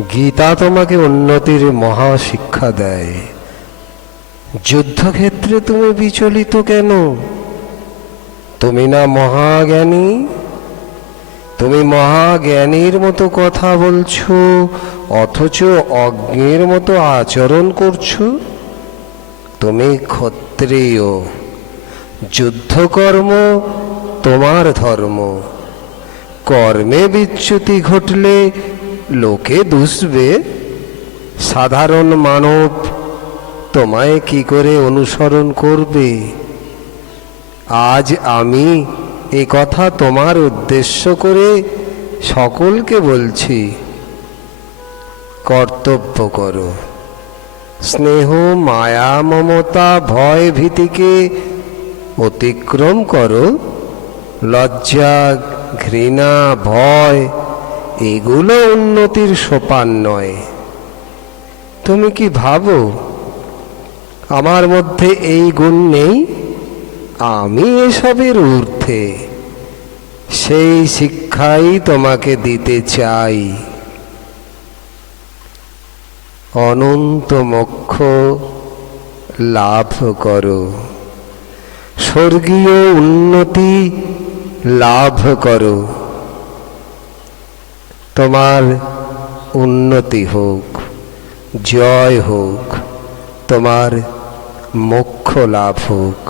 গীতা তোমাকে উন্নতির মহা শিক্ষা দেয়। যুদ্ধক্ষেত্রে তুমি বিচলিত কেন? তুমি না মহাজ্ঞানী? তুমি মহাজ্ঞানীর মতো কথা বলছো, অথচ অজ্ঞের মতো আচরণ করছ? তুমি ক্ষত্রিয়। যুদ্ধকর্ম তোমার ধর্ম। কর্মে বিচ্যুতি ঘটলে লোকে দুষবে। সাধারণ মানব তোমায় কি করে অনুসরণ করবে? আজ আমি এ কথা তোমার উদ্দেশ্য করে সকলকে বলছি। কর্তব্য করো। স্নেহ, মায়া, মমতা, ভয় ভীতিকে অতিক্রম করো। লজ্জা, ঘৃণা, ভয় এগুলো উন্নতির সোপান নয়। তুমি কি ভাবো, আমার মধ্যে এই গুণ নেই? আমি এসবের ঊর্ধ্বে। সেই শিক্ষাই তোমাকে দিতে চাই। অনন্ত মোক্ষ লাভ করো। স্বর্গীয় উন্নতি লাভ করো। তোমার উন্নতি হোক জয় হোক তোমার মোক্ষ লাভ হোক।